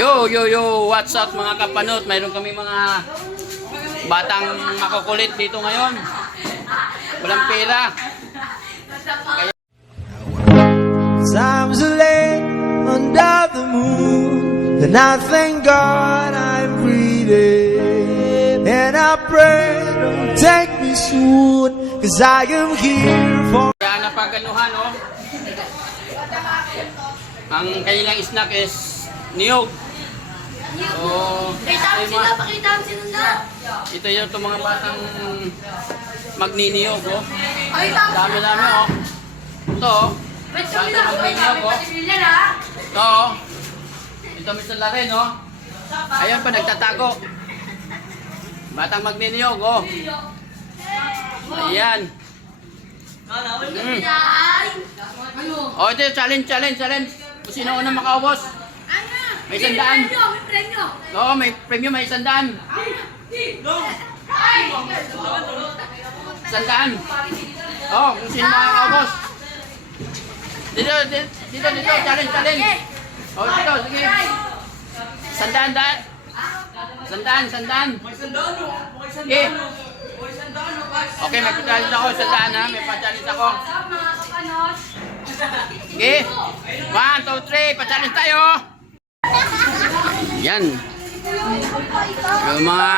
Yo, yo, yo, what's up mga kapanot? Mayroon kami mga batang makukulit dito ngayon. Walang pera. Times are late under the moon, and I thank God I'm breathing. And I pray don't take me soon, cause I am here for. Kaya napaganuhan, oh. Ang kanilang snack is niyog. So, Pakita mo ito, sila, pakita mo sila na. ito yung itong mga batang magniniyog, oh. Pakita mo Dami-dami, oh. Ito, oh. Wait kami na, wait kami oh. patimilya na. Ito, oh. Ito, Mr. Laren, oh. Ayan pa, nagtatago. Batang magniniyog, oh. Ayan. Mm. Yan. Oh, ito yung challenge, challenge, challenge. Kung sino unang makaubos. May sandaan. May premyo, may premyo. Oo, may premium, may sandaan. Sandaan. Oo, kung sino makakaubos. Dito, dito, dito, dito, challenge, challenge. Oh, dito, sige. Sandaan, daan. Sandaan, sandaan. Okay. Okay, may pa-challenge ako, sandaan ha. May pa-challenge ako. What's up, mga kapanot? Okay. One, two, three. Pa-challenge tayo. Yan. Yung mga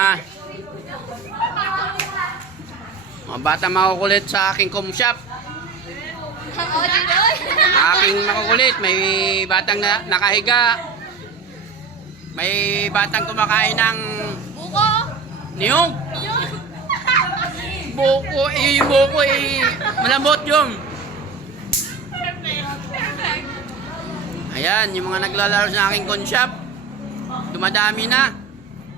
mga bata makukulit sa aking com shop. Aking makukulit. May batang na, nakahiga. May batang kumakain ng Buko. niyog. Buko, eh, yung buko, eh, malambot yun. Ayan, yung mga naglalaro sa aking con shop. Dumadami na.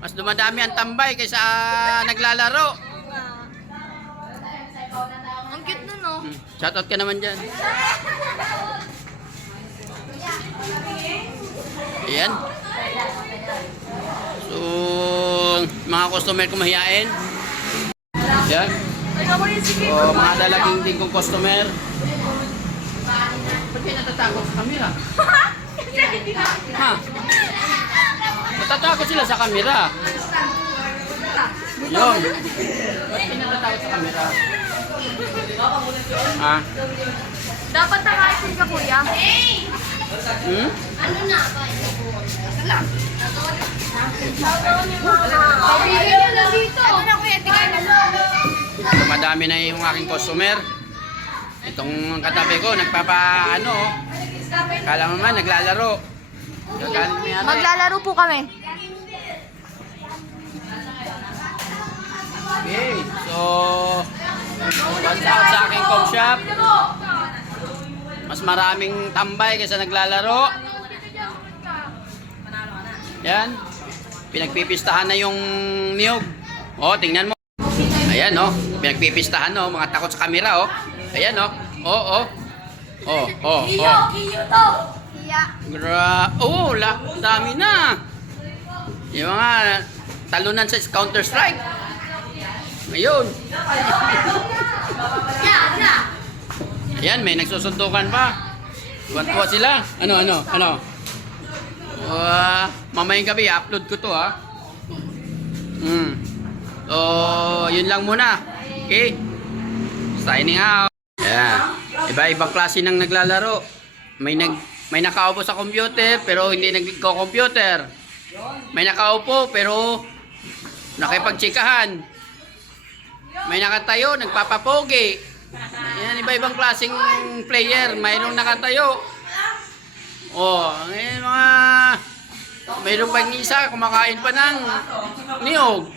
Mas dumadami ang tambay kaysa ah, naglalaro. Ang cute nun, no? Hmm, Shoutout ka naman dyan. Ayan. So, mga customer ko mahihain. Yan. Ay, ako rin, sige. O, mga dalaging din kong customer. Ba't kayo natatakot sa camera? Ha? Natatakot sila sa camera. Yun. Ba't kayo natatakot sa camera? Ha? Dapat nakaitin ka, kuya. Hmm? Ano na? Na dito. Ano na, yung aking customer. Itong katabi ko, nagpapa, ano, kala mo man, naglalaro. Maglalaro po kami. Okay, so, watch out sa aking com shop. Mas maraming tambay kaysa naglalaro. Yan. Pinagpipistahan na yung niyog. Oh, tingnan mo. Ayan, oh. Pinagpipistahan, oh. Mga takot sa camera, oh. Ayan, oh. Oh, oh. Oh, oh, Kiyo, oh. kiyo to. Gra oh, la dami na. Yung mga talunan sa Counter-Strike. Ayun. Ya, ya. Ayan, may nagsusuntukan pa. Tuwan-tuwa sila. Ano, ano, ano? Uh, mamayang gabi, upload ko to ha. Hmm. So, yun lang muna. Okay? Signing out. Yeah. Iba-ibang klase ng naglalaro. May nag may nakaupo sa computer pero hindi nagko-computer. May nakaupo pero nakipagtsikahan. May nakatayo, nagpapapogi. Yan, iba-ibang klaseng player. Mayroong nakatayo. Oh, ngayon mga... Mayroong pa yung isa, kumakain pa ng niyog.